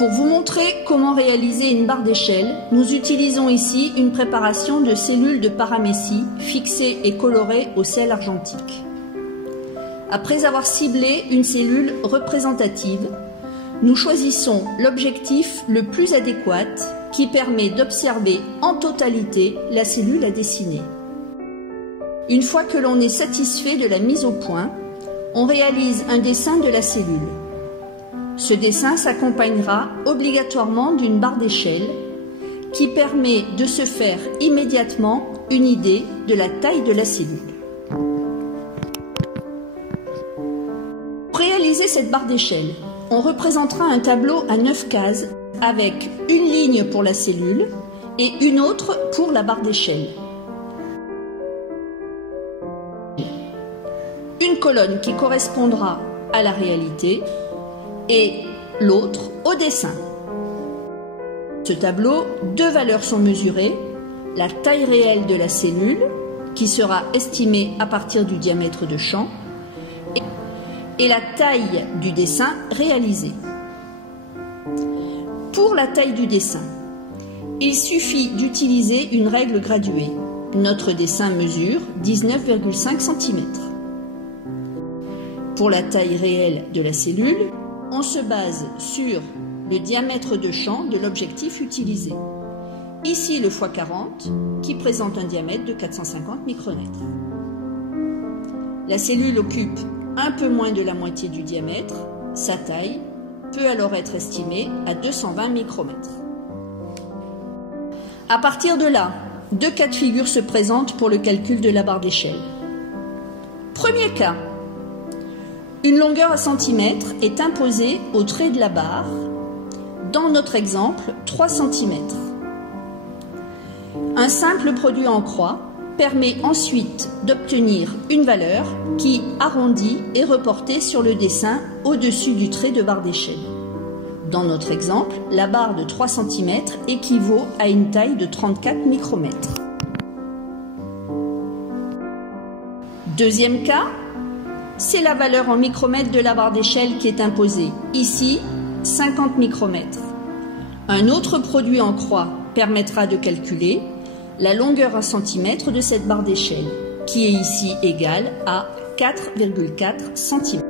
Pour vous montrer comment réaliser une barre d'échelle, nous utilisons ici une préparation de cellules de paramécie fixées et colorées au sel argentique. Après avoir ciblé une cellule représentative, nous choisissons l'objectif le plus adéquat qui permet d'observer en totalité la cellule à dessiner. Une fois que l'on est satisfait de la mise au point, on réalise un dessin de la cellule. Ce dessin s'accompagnera obligatoirement d'une barre d'échelle qui permet de se faire immédiatement une idée de la taille de la cellule. Pour réaliser cette barre d'échelle, on représentera un tableau à 9 cases avec une ligne pour la cellule et une autre pour la barre d'échelle. Une colonne qui correspondra à la réalité et l'autre au dessin. Ce tableau, 2 valeurs sont mesurées, la taille réelle de la cellule, qui sera estimée à partir du diamètre de champ, et la taille du dessin réalisé. Pour la taille du dessin, il suffit d'utiliser une règle graduée. Notre dessin mesure 19,5 cm. Pour la taille réelle de la cellule, on se base sur le diamètre de champ de l'objectif utilisé. Ici le x40 qui présente un diamètre de 450 micromètres. La cellule occupe un peu moins de la moitié du diamètre. Sa taille peut alors être estimée à 220 micromètres. À partir de là, 2 cas de figure se présentent pour le calcul de la barre d'échelle. Premier cas. Une longueur à centimètres est imposée au trait de la barre, dans notre exemple 3 cm. Un simple produit en croix permet ensuite d'obtenir une valeur qui, arrondie, est reportée sur le dessin au-dessus du trait de barre d'échelle. Dans notre exemple, la barre de 3 cm équivaut à une taille de 34 micromètres. Deuxième cas, c'est la valeur en micromètres de la barre d'échelle qui est imposée. Ici, 50 micromètres. Un autre produit en croix permettra de calculer la longueur en centimètres de cette barre d'échelle, qui est ici égale à 4,4 cm.